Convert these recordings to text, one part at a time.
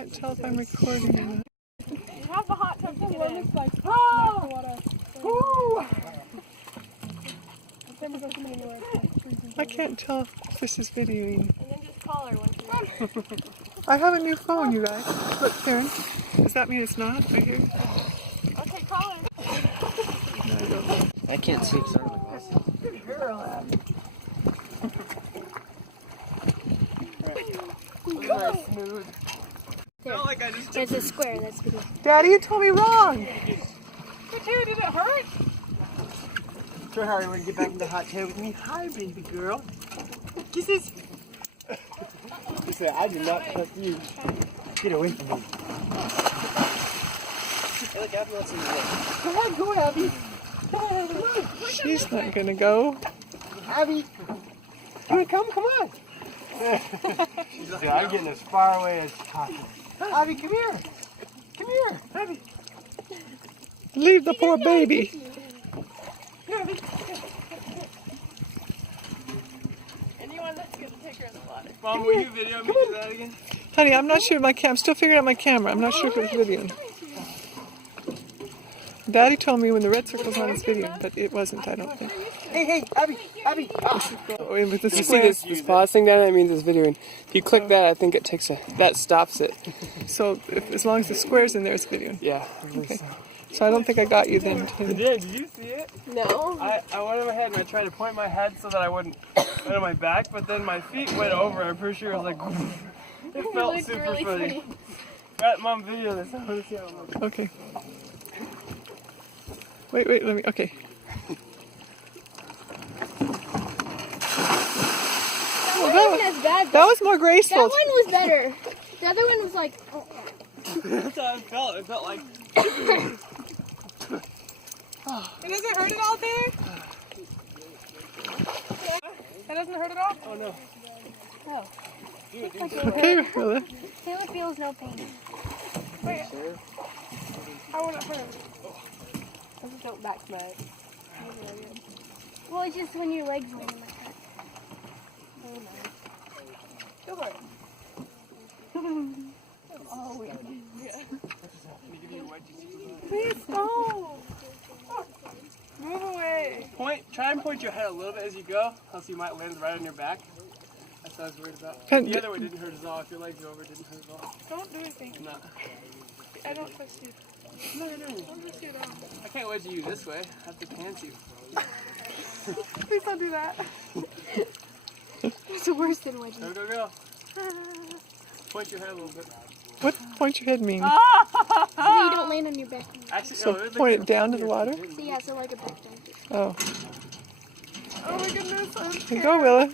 can't tell if I'm recording or not. You have the hot tub to get in. Looks like I can't tell if this is videoing. And then just call her when she's ready. I have a new phone, you guys. Look, Karen. Does that mean it's not right here? Okay, call her. No, I don't know. I can't see because I don't like this. Good girl, Abby. Smooth. There's a square, that's good. Daddy, you told me wrong. But dude, did it hurt? So Harry, want to get back in the hot tub with me? Hi, baby girl. Kisses. He said, I do not trust you. Get away from me. Hey, look, Abby wants to go. Come on, go, Abby. She's not gonna go. Abby. Come on. She's like, I'm getting as far away as possible. Abby, come here. Come here, Abby. Leave the poor baby. Anyone that's gonna take her in the water. Mom, will you video me do that again? Honey, I'm not sure my I'm still figuring out my camera. I'm not sure if it's videoing. Daddy told me when the red circle's on it's videoing, but it wasn't, I don't think. Hey, Abby. Oh, and with the You see square. this pause thing down there? It means it's videoing. If you click that, I think it takes that stops it. So as long as the square's in there, it's videoing. Yeah. Okay. So I don't think I got you then. Did you see it? No. I went on my head and I tried to point my head so that I wouldn't went on my back, but then my feet went over. I'm pretty sure it was like, it felt looked super really funny. Right, Mom, video this. I want to see how it looks. Okay. Wait, let me, okay. That was more graceful. That one was better. The other one was like, oh. That's how it felt. It felt like. It doesn't hurt at all, Taylor? That doesn't hurt at all? Oh no. Oh. Okay, Willa. Taylor feels no pain. Wait. How would it hurt? I just don't back smack. Well, it's just when your legs went in my head. Oh no. Go for it. Oh, we Please don't. Move away. Try and point your head a little bit as you go, else you might land right on your back. That's what I was worried about. The other way didn't hurt at all. If your legs are over, it didn't hurt at all. Don't do anything. No. I don't trust you. No, no. Don't trust you at all. I can't wedge you this way. I have to pants you. Please don't do that. It's worse than wedging. Go. Point your head a little bit. What point your head mean? So you don't land on your back. Actually, So no, point it down to the water? So yeah, so like a back down. Oh. Oh my goodness. I'm Here you scared. go, Willa.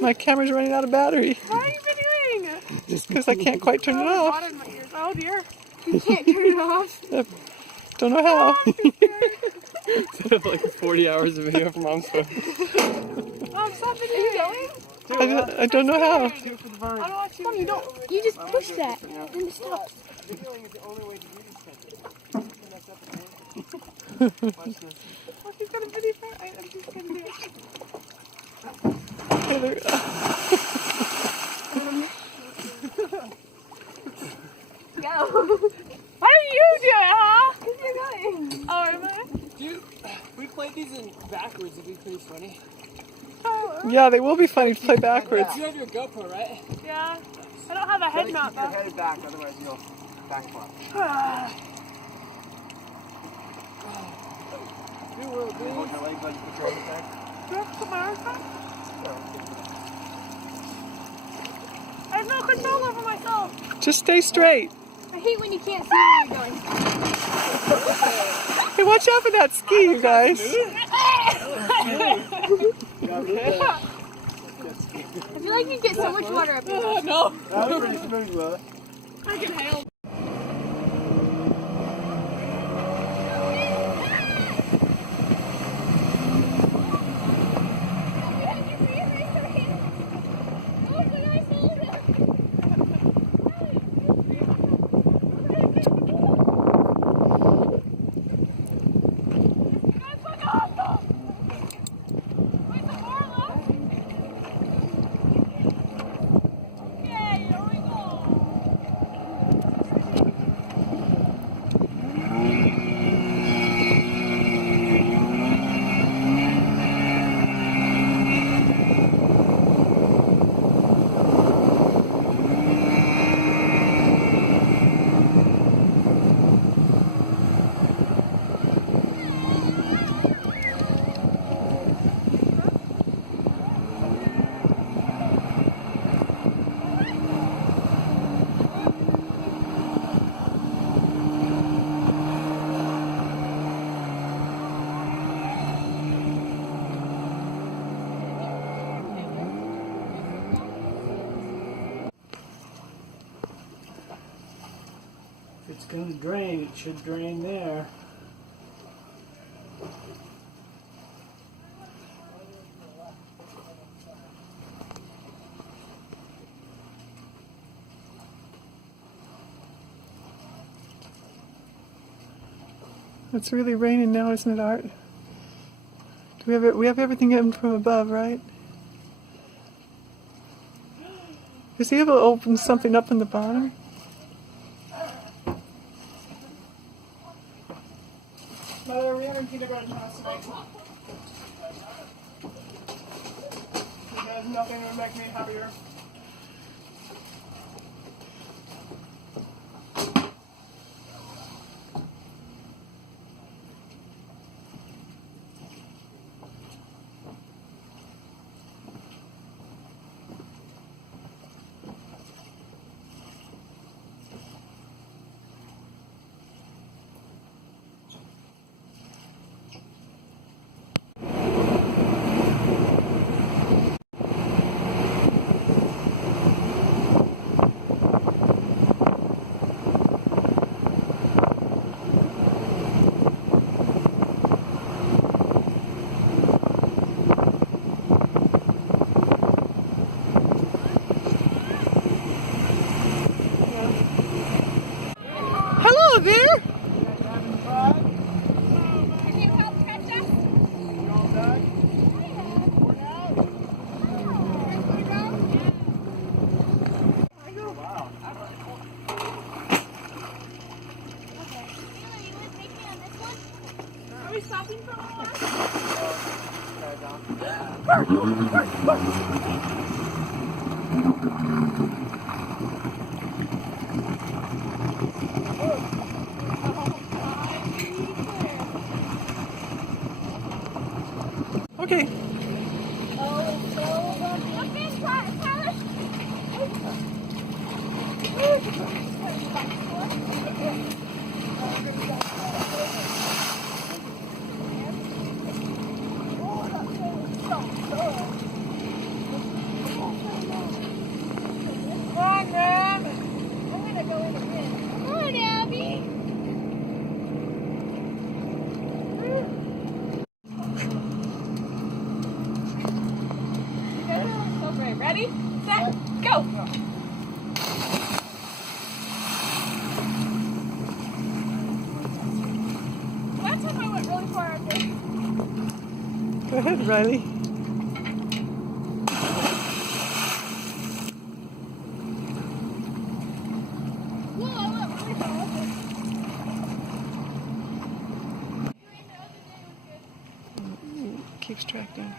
My camera's running out of battery. What are you videoing? Just because I can't quite turn it Oh, off. water in my ears. Oh dear. You can't turn it off. Don't know how. Instead of like 40 hours of video from Mom's phone. Mom, stop videoing. I don't know how. I don't want you. Mom, you don't. You just push that and it stops. Videoing is the only way to do these things. Watch this. Oh, she's got a video for I'm just gonna do it. Go. What are you doing, huh? Because you're going. Oh, am I? Dude, we played these in backwards. It'd be pretty funny. Oh, Yeah, they will be funny to play backwards. You have your GoPro, right? yeah. I don't have a head mount Keep your though. head back, otherwise you'll backflip. Do Hold your legs like you put your head back. I have to put my arms back? I have no control over myself. Just stay straight. I hate when you can't see where you're going. Hey, watch out for that ski, you guys. I feel like you get so much water up here. No. That was pretty smooth, Willa. I can hail. If it's going to drain, it should drain there. It's really raining now, isn't it, Art? We have everything in from above, right? Is he able to open something up in the bottom? Mother, we having peanut butter toast tonight. Because nothing would make me happier. Hello there! Can you help catch us? Are we stopping for a while? Okay. Ready, set, go! That time I went really far out there. Go ahead, Riley. Whoa, I went really far out there. Keep extracting.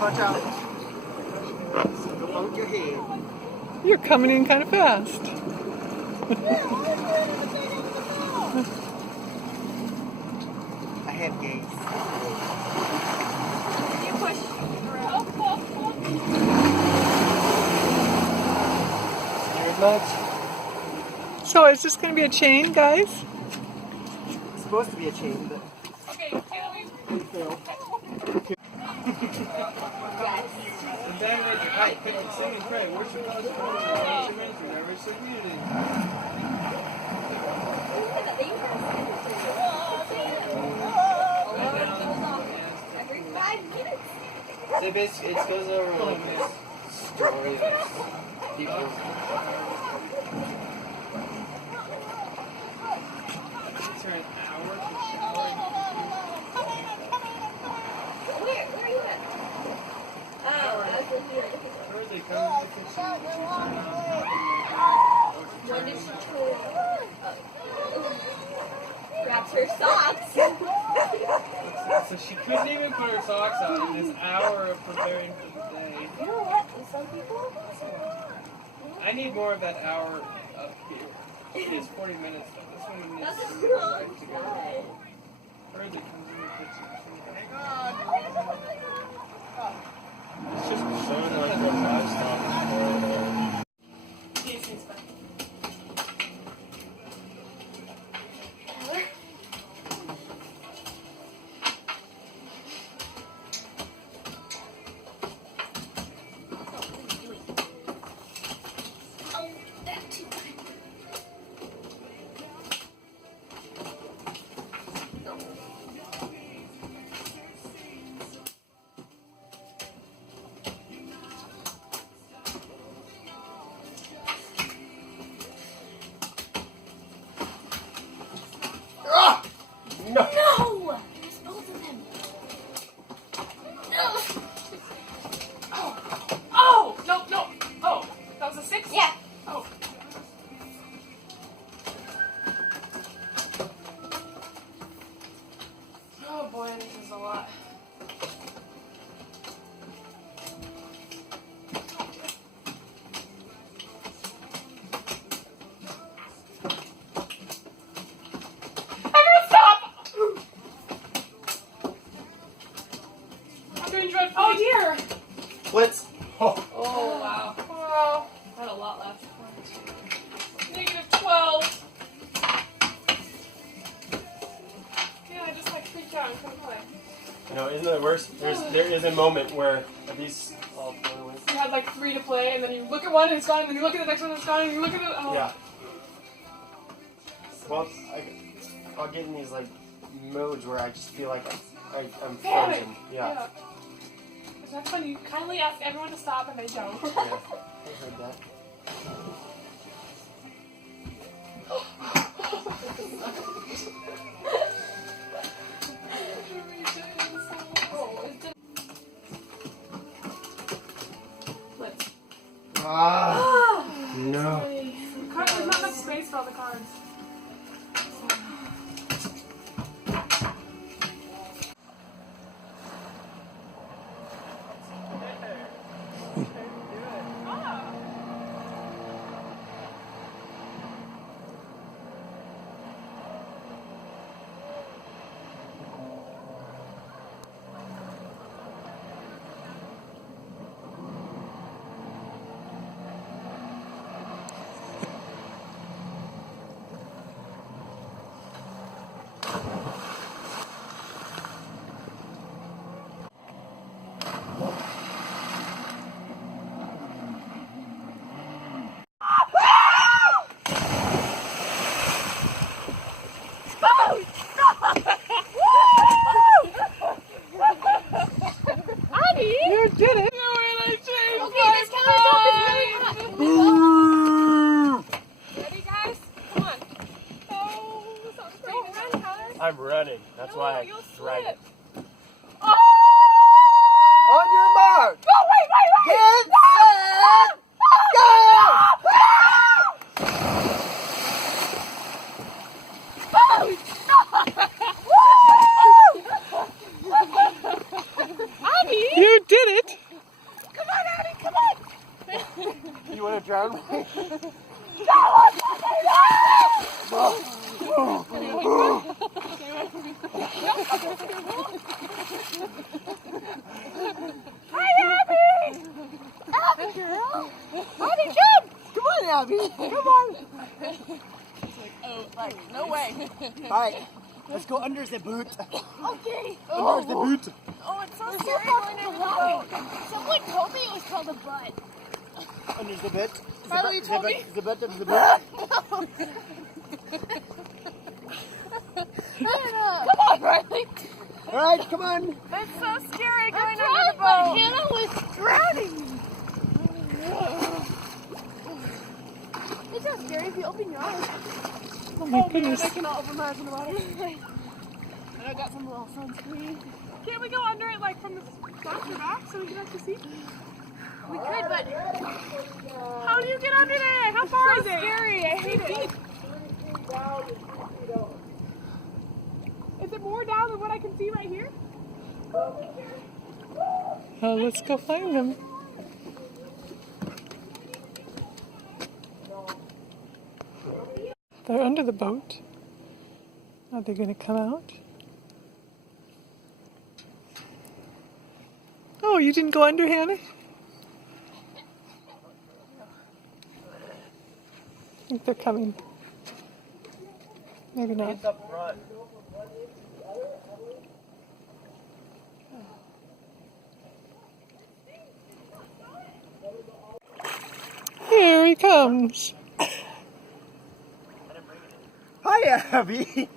Watch out. Hold your head. You're coming in kind of fast. I have gaze. Scared much? So is this going to be a chain, guys? It's supposed to be a chain, but Okay, can we? it failed. The band with the pipe, pick and sing and pray. Worship God's presence and amazing every community. Every 5 minutes. So basically, it goes over like this story that people When did she choose? Wraps her socks. So she couldn't even put her socks on in this hour of preparing for the day. You know what? With some people, I need more of that hour up here. It's 40 minutes though. This one needs that's a to long go. time. Bird that comes in the kitchen. Hang on. It's just so like the livestock No! There's both of them. No! Oh! No, no! Oh! That was a 6? Yeah. Oh. Oh boy, this is a lot. Everyone stop! I'm doing dreadful. Oh dear! Blitz. Oh. Oh wow. Well, I had a lot left. -12. Yeah, I just like freaked out and couldn't play. You know, isn't it worse? There is a moment where these all blown away. You had like 3 to play, and then you look at one and it's gone, and then you look at the next one and it's gone, and you look at the Yeah. Well, I'll get in these like modes where I just feel like I'm frozen. Yeah. But that's when you kindly ask everyone to stop and they don't. Yeah. I heard that. Ah. No. There's not enough space for all the cards. You did it! Ready, guys? Come on. Oh, something's don't run, Tyler. I'm running. That's why you'll I drag slip. it. Oh! On your mark! Oh, wait! Get Abby! You did it! Come on, Abby, come on! You want to drown me? Hi, Abby! Abby, girl! Abby, jump! Come on, Abby. Come on. Oh, like, no way. All right. Let's go under the boot. Okay. Under the boot. Oh, it's so scary going in the boat. Someone told me it was called a butt. Under the bit. Riley told me. The butt of the boot. Come on, Riley. All right, come on. It's so scary going I'm under the trying, but boat. Hannah was drowning. It's not scary if you open your eyes. Oh my goodness. I cannot open my eyes in the water. And I got some little sunscreen. Can't we go under it like from the front or back so we can actually see? We could, but How do you get under there? How far is it? Scary. I hate it. Is it more down than what I can see right here? Oh, let's go find them. They're under the boat. Are they going to come out? Oh, you didn't go under, Hannah? I think they're coming. Maybe not. It's up front. Here he comes. Hi, Abby.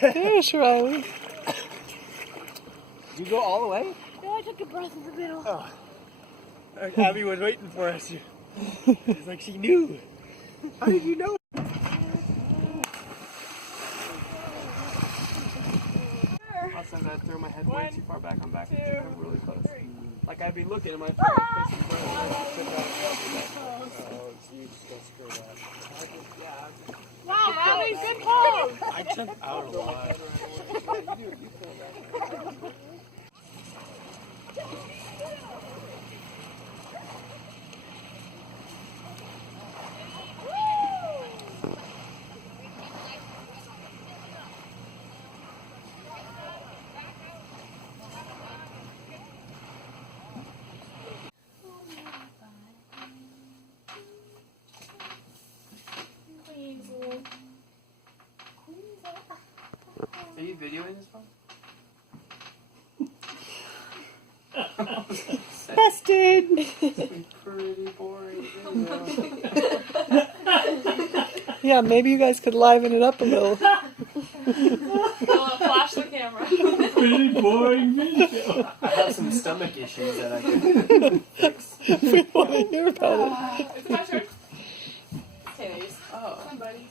There's Riley. Did you go all the way? no, I took a breath in the middle. Oh. Abby was waiting for us. It's like she knew. How did you know? Sometimes I'd throw my head way One, too far back on back and two, come really close. three. Like I'd be looking and my face would burn. Oh, so you just don't screw that. Wow, Abby, good call. I jump out a lot. Are you videoing this one? Busted! Pretty boring video. Yeah, maybe you guys could liven it up a little. Flash the camera. Pretty boring video. I have some stomach issues that I can fix. We want to hear about it. It's my turn. Taste. Oh. Somebody.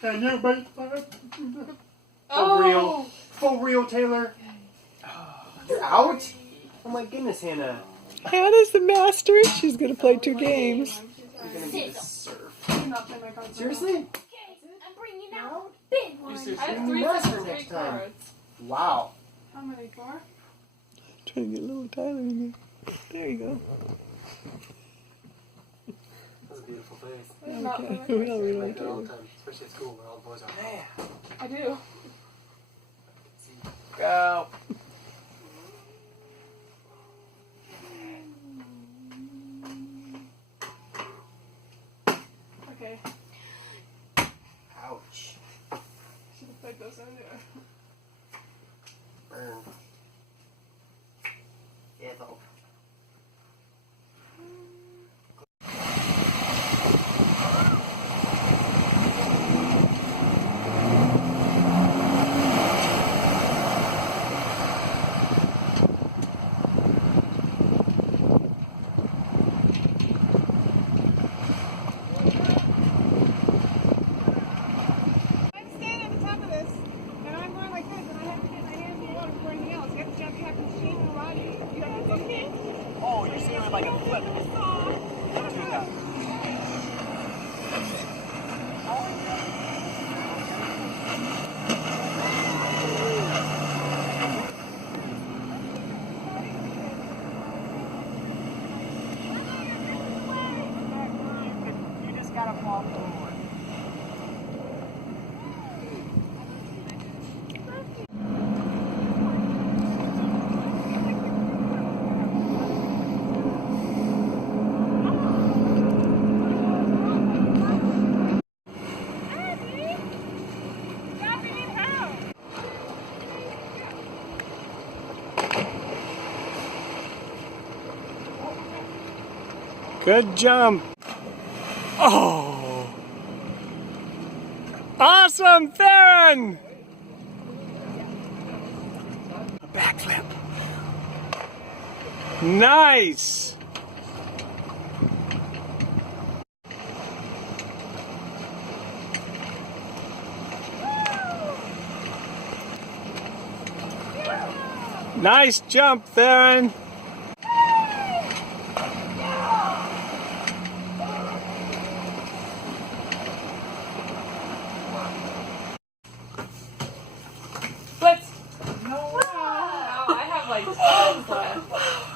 Can you make that? Oh. For real, Taylor? You're out? Oh my goodness, Hannah. Hannah's the master. She's going to play 2 games. You're gonna get the surf. Not play my cards. Seriously? Okay, I'm bringing out big one. I have Bring 3 the master sets of next 8 time. cards. Wow. How many? 4? Trying to get little Tyler in there. There you go. That's a beautiful face. Not Okay. play my We cards. all read on Tyler. Especially at school where all the boys are, man. I do. Go. Okay. Ouch. Should have played those earlier. Burn. Yeah, though. I'm standing at the top of this, and I'm going like this, and I have to get my hands in the water before anything else. You have to shake your body. You have to do it. Oh, you're saying like a flip. You just gotta fall forward. Good jump. Oh. Awesome, Theron. A backflip. Nice. Nice jump, Theron. No. Wow, I have like tons left.